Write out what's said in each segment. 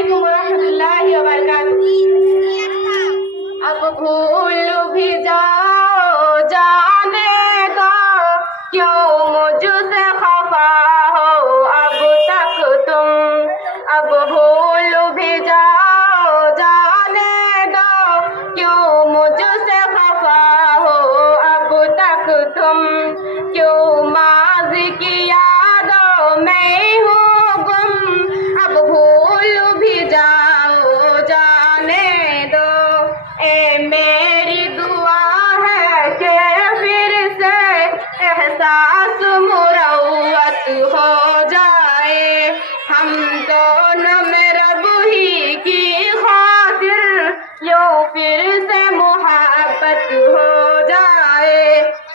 अस्सलामुअलैकुम वरहमतुल्लाहि वबरकातुहू। अब भूल भी जाओ जाने दो, क्यों मुझसे खफा हो अब तक तुम। अब भूल भी जाओ जाने दो, क्यों मुझसे खफा हो अब तक तुम। क्यों माज़ी की यादों में हूँ गुम, अब भूल भी जाओ जाने दो। ए मेरी दुआ है कि फिर से एहसास मुरव्वत हो जाए, हम दोनों में रब ही की खातिर यूं फिर से मोहब्बत हो जाए।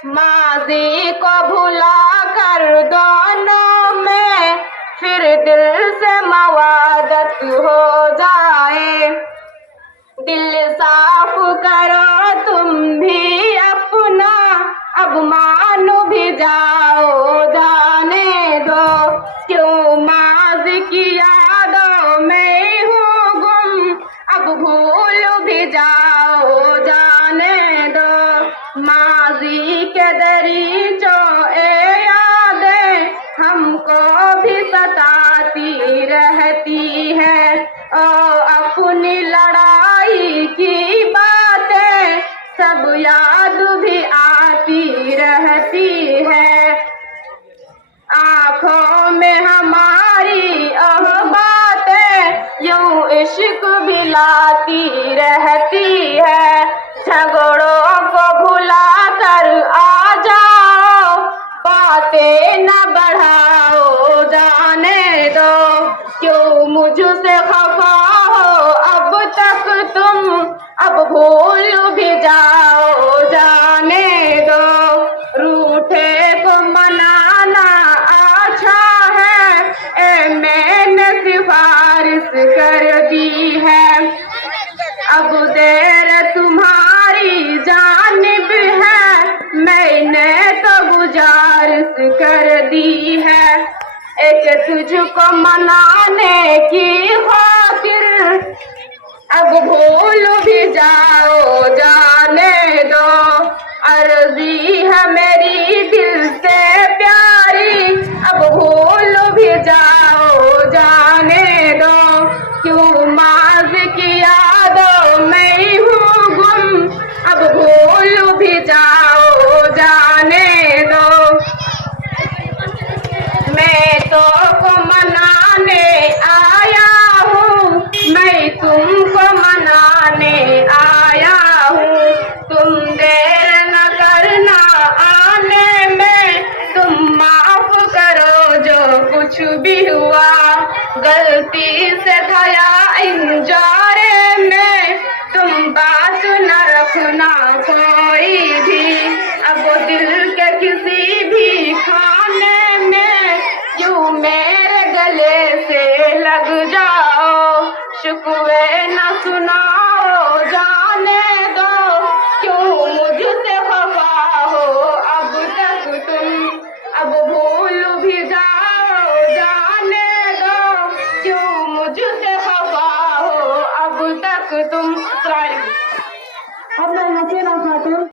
माज़ी को भुला कर दोनों में फिर दिल से मवादत हो जाए। दिल साफ करो तुम भी अपना, अब मान भी जाओ जाने दो। क्यों माज़ी की यादों में हूँ गुम, अब भूल भी जाओ जाने दो। माज़ी के दरीचों ए यादें हमको भी सताती रहती है। ओ अपनी लड़ाई की बातें सब याद भी आती रहती है। आँखों में हमारी बातें यूं इश्क भी लाती रहती है। झगड़ों को भुला कर आ जाओ, बातें न बढ़ाओ जाने दो। क्यों मुझसे खफा हो अब तक तुम, अब भूल भी जाओ जाने दो। रूठे को मनाना अच्छा है, ए मैंने सिफारिश कर दी है। अब देर तुम्हारी जानिब है, मैंने तो गुजारिश कर दी है। एक तुझको मनाने की खातिर अब भूल भी जाओ जाने दो। अर्जी है मेरी दिल से प्यारी, अब भूल भी जाओ जाने दो। क्यों माज़ी की यादों में हूँ गुम, अब भूल भी जाओ जाने दो। मैं तो को मनाने आया हूँ, मैं तुमको मनाने आया हूँ। तुम देर न करना आने में, तुम माफ करो जो कुछ भी हुआ। गलती से था इंजारे में, तुम बात न रखना कोई भी। अब दिल के किसी भी खाने में यूं मेरे गले से लग जाओ, शिकवे न सुना